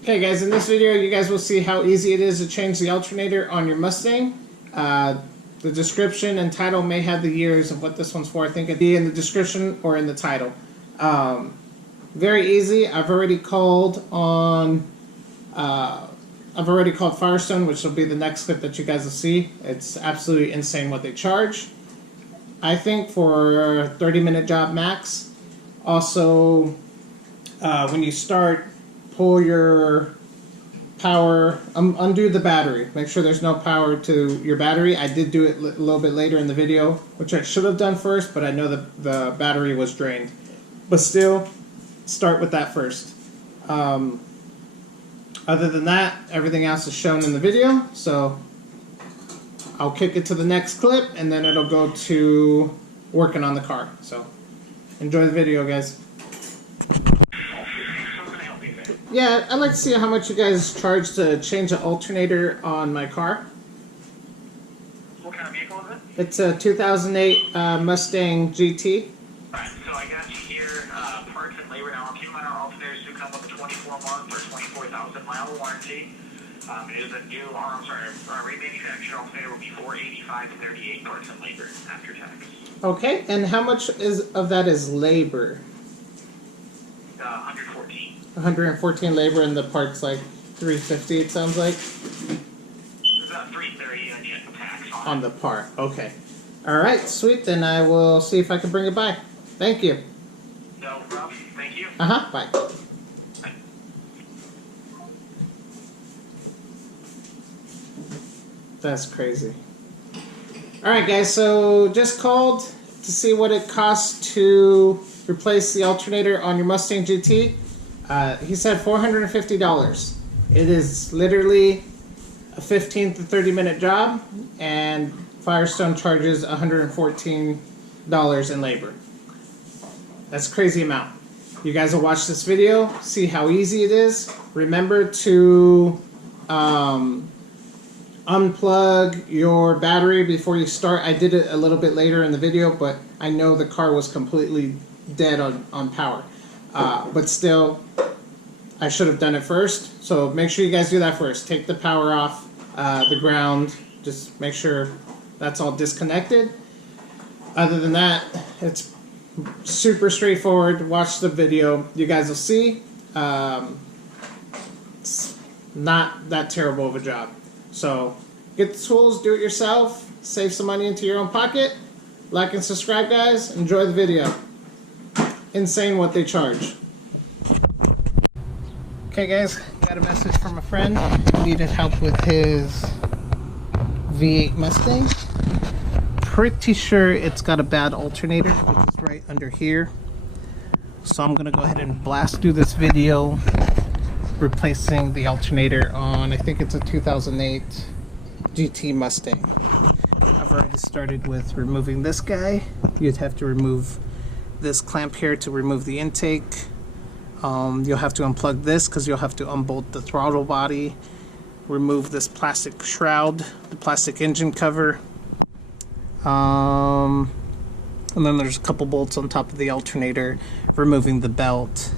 Okay guys, in this video you guys will see how easy it is to change the alternator on your Mustang. The description and title may have the years of what this one's for. I think it'd be in the description or in the title. Very easy. I've already called Firestone, which will be the next clip that you guys will see. It's absolutely insane what they charge. I think for a 30-minute job max. Also, when you start, pull your power, undo the battery. Make sure there's no power to your battery. I did do it a little bit later in the video, which I should have done first, but I know that the battery was drained. But still, start with that first. Other than that, everything else is shown in the video, so I'll kick it to the next clip, and then it'll go to working on the car. So, enjoy the video, guys. Yeah, I'd like to see how much you guys charge to change the alternator on my car. What kind of vehicle is it? It's a 2008 Mustang Gt. Alright, so I got you here, parts and labor. Now, keep in mind our alternators do come with a 24-month or 24,000-mile warranty. It is a new, our remanufactured alternator will be $485 to $38 parts and labor after tax. Okay, and how much of that is labor? 114. 114 labor, and the parts like 350. It sounds like. It's about 330 and check the tax on the part. Okay. All right, sweet. Then I will see if I can bring it by. Thank you. No problem. Thank you. Bye. Bye. That's crazy. All right, guys. So just called to see what it costs to replace the alternator on your Mustang GT. He said $450. It is literally a 15 to 30-minute job, and Firestone charges $114 in labor. That's a crazy amount. You guys will watch this video, see how easy it is. Remember to unplug your battery before you start. I did it a little bit later in the video, but I know the car was completely dead on power. But still, I should have done it first. So make sure you guys do that first. Take the power off, the ground. Just make sure that's all disconnected. Other than that, it's super straightforward. Watch the video. You guys will see. It's not that terrible of a job. So get the tools, do it yourself, save some money into your own pocket. Like and subscribe, guys. Enjoy the video. Insane what they charge. Okay guys, got a message from a friend. He needed help with his V8 Mustang. Pretty sure it's got a bad alternator, which is right under here. So I'm gonna go ahead and blast through this video replacing the alternator on, I think it's a 2008 GT Mustang. I've already started with removing this guy. You'd have to remove this clamp here to remove the intake. You'll have to unplug this because you'll have to unbolt the throttle body, remove this plastic shroud, the plastic engine cover, and then there's a couple bolts on top of the alternator, removing the belt.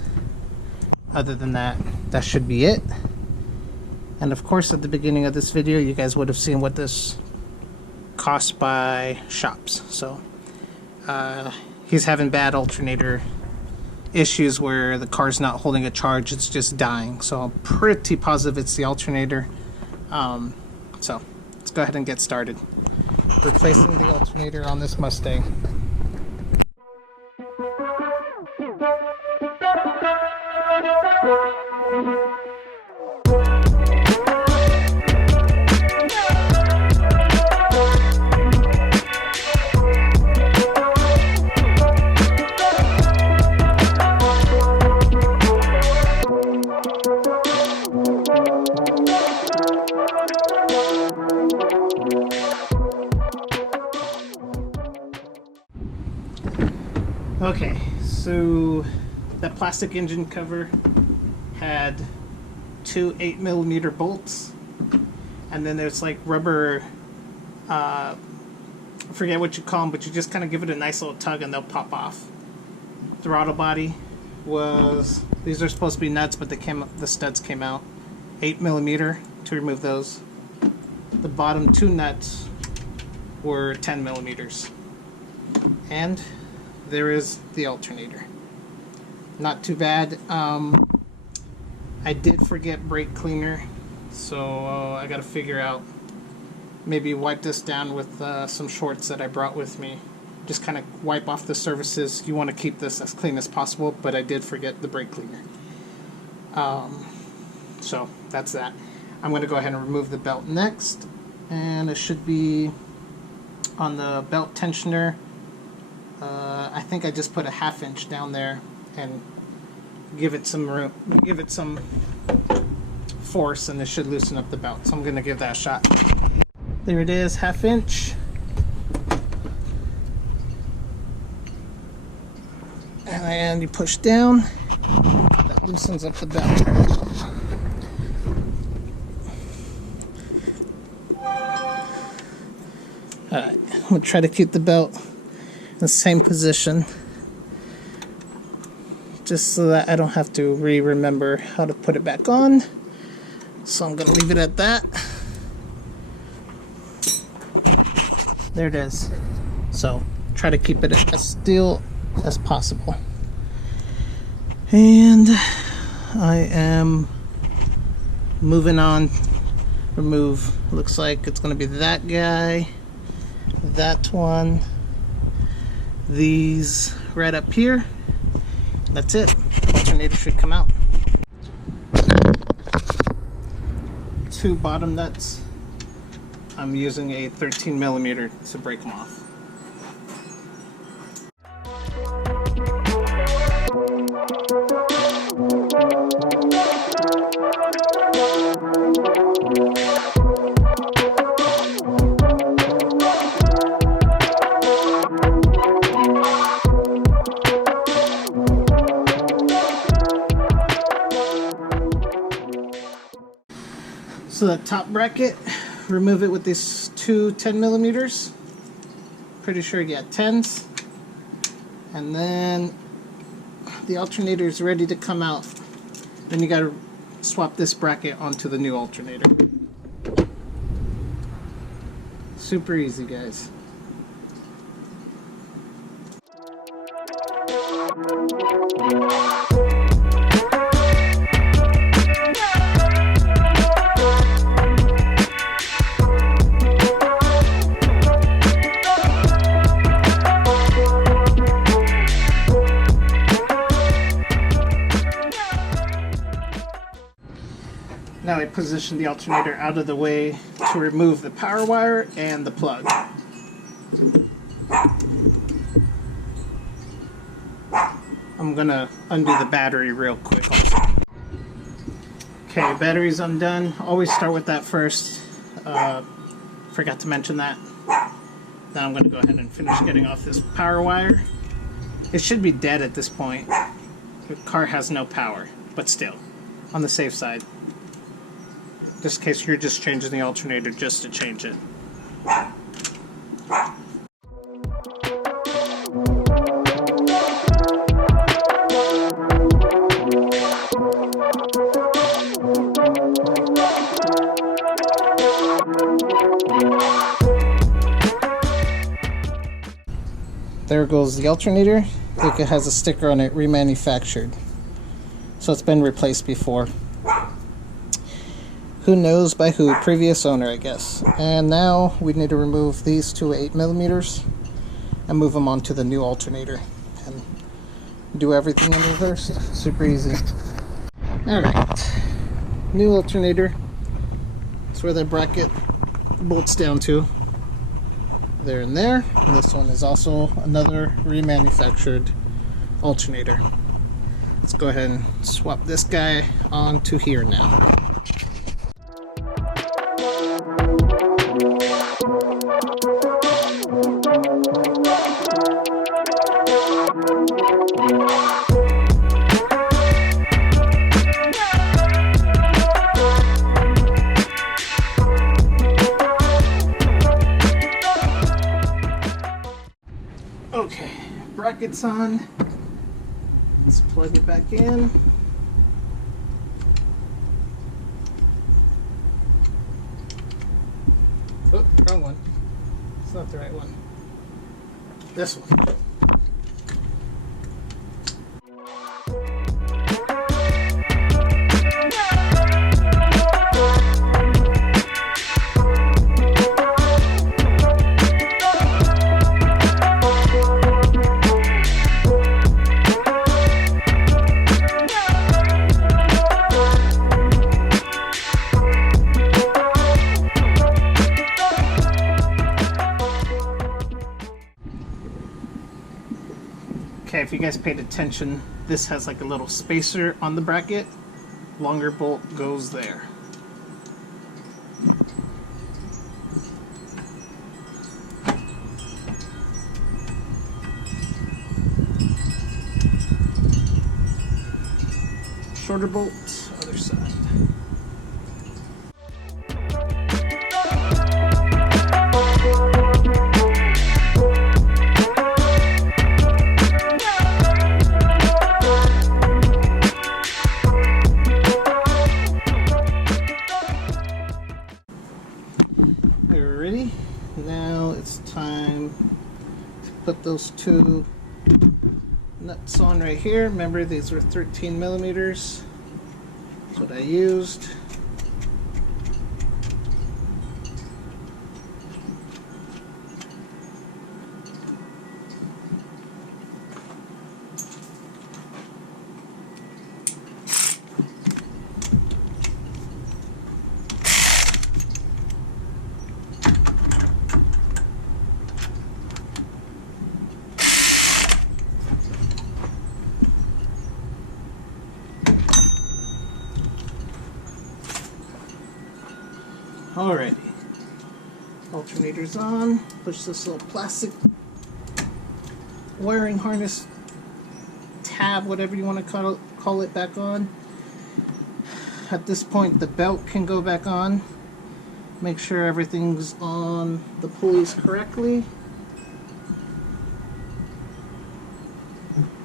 Other than that, that should be it. And of course, at the beginning of this video, you guys would have seen what this cost by shops. So he's having bad alternator issues where the car's not holding a charge, it's just dying. So I'm pretty positive it's the alternator. So let's go ahead and get started replacing the alternator on this Mustang. Okay, so that plastic engine cover had two 8mm bolts, and then there's like rubber, I forget what you call them, but you just kind of give it a nice little tug and they'll pop off. Throttle body was, these are supposed to be nuts, but the studs came out. 8mm to remove those. The bottom two nuts were 10mm. And there is the alternator. Not too bad. I did forget brake cleaner, so I gotta figure out, maybe wipe this down with some shorts that I brought with me. Just kind of wipe off the surfaces. You want to keep this as clean as possible, but I did forget the brake cleaner. So that's that. I'm going to go ahead and remove the belt next, and it should be on the belt tensioner. I think I just put a 1/2 inch down there and give it some room, give it some force, and it should loosen up the belt. So I'm going to give that a shot. There it is, 1/2 inch. And you push down, that loosens up the belt. Alright, I'm going to try to keep the belt in the same position, just so that I don't have to remember how to put it back on. So I'm going to leave it at that. There it is. So try to keep it as still as possible. And I am moving on. Remove, looks like it's going to be that guy, that one, these right up here. That's it. Alternator should come out. Two bottom nuts. I'm using a 13mm to break them off. So the top bracket, remove it with these two 10mm. Pretty sure you get 10s. And then the alternator is ready to come out. Then you gotta swap this bracket onto the new alternator. Super easy, guys. Now I position the alternator out of the way to remove the power wire and the plug. I'm gonna undo the battery real quick also. Okay, battery's undone. Always start with that first. Forgot to mention that. Now I'm gonna go ahead and finish getting off this power wire. It should be dead at this point. The car has no power, but still, on the safe side. Just in case you're just changing the alternator just to change it. There goes the alternator. I think it has a sticker on it, remanufactured. So it's been replaced before. Who knows by who? Previous owner, I guess. And now we need to remove these two 8mm and move them onto the new alternator and do everything in reverse. Super easy. Alright, new alternator. That's where the bracket bolts down to. There and there. And this one is also another remanufactured alternator. Let's go ahead and swap this guy onto here now. Okay, brackets on. Let's plug it back in. Oh, wrong one. It's not the right one. This one. Okay, if you guys paid attention, this has like a little spacer on the bracket. Longer bolt goes there. Shorter bolt, other side. Ready? Now it's time to put those two nuts on right here. Remember, these were 13 millimeters. That's what I used. Alrighty, alternator's on. Push this little plastic wiring harness tab, whatever you want to call it, back on. At this point, the belt can go back on. Make sure everything's on the pulleys correctly.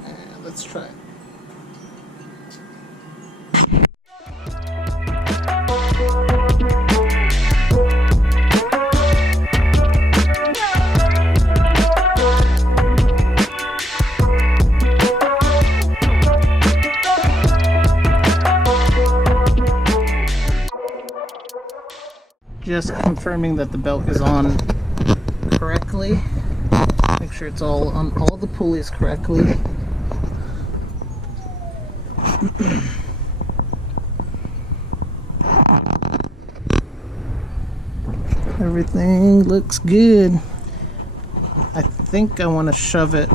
And let's try it. Just confirming that the belt is on correctly. Make sure it's all on all the pulleys correctly. Everything looks good. I think I want to shove it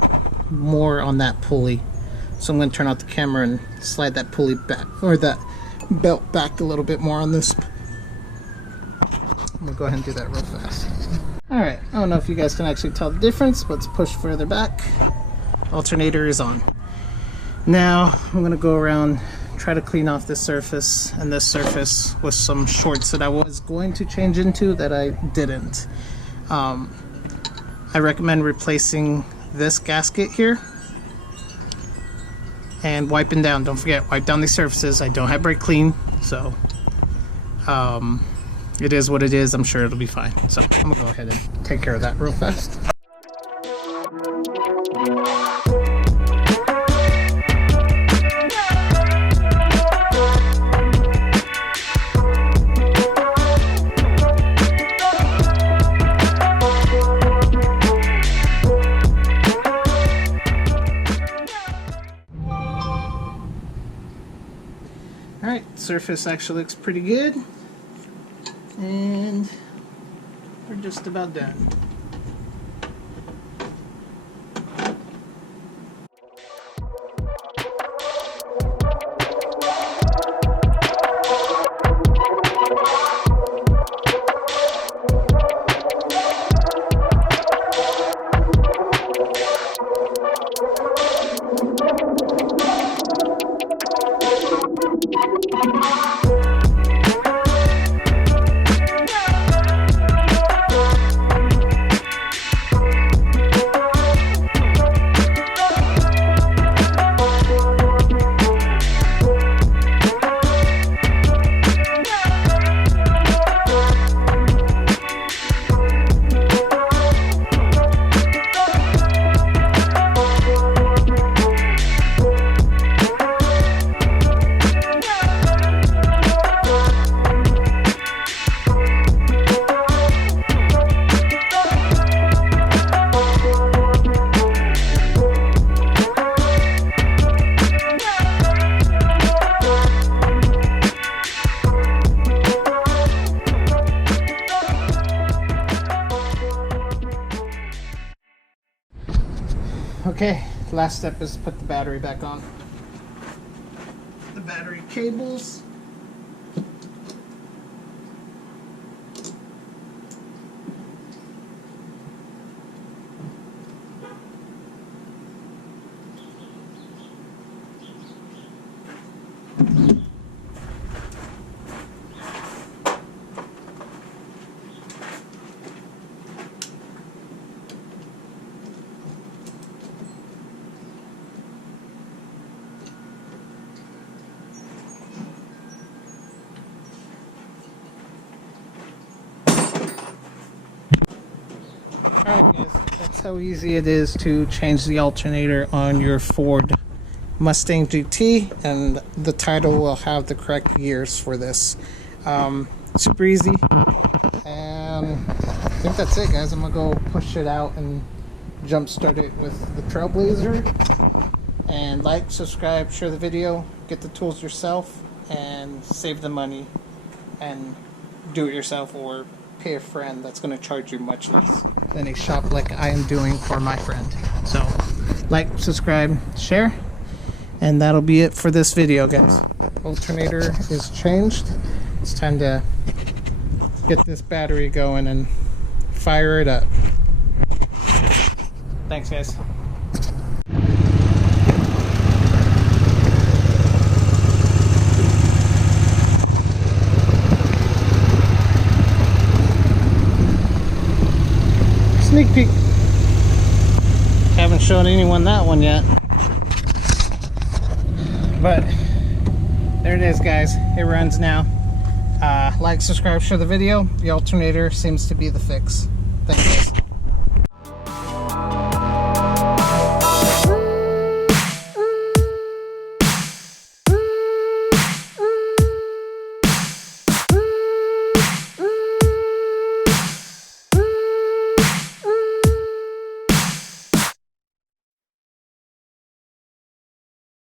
more on that pulley. So I'm going to turn out the camera and slide that pulley back, or that belt back a little bit more on this. I'm going to go ahead and do that real fast. Alright, I don't know if you guys can actually tell the difference, but let's push further back. Alternator is on. Now I'm going to go around, try to clean off this surface and this surface with some shorts that I was going to change into that I didn't. I recommend replacing this gasket here and wiping down. Don't forget, wipe down these surfaces. I don't have brake clean, so it is what it is. I'm sure it'll be fine. So I'm gonna go ahead and take care of that real fast. Alright, surface actually looks pretty good. And we're just about done. Okay, last step is put the battery back on. The battery cables. Alright guys, that's how easy it is to change the alternator on your Ford Mustang GT, and the title will have the correct years for this. Super easy, and I think that's it guys. I'm gonna go push it out and jump start it with the Trailblazer. And like, subscribe, share the video, get the tools yourself, and save the money and do it yourself, or pay a friend that's going to charge you much less than a shop like I am doing for my friend. So like, subscribe, share, and that'll be it for this video guys. Alternator is changed. It's time to get this battery going and fire it up. Thanks guys. Sneak peek. Haven't shown anyone that one yet. But there it is guys. It runs now. Like, subscribe, share the video. The alternator seems to be the fix.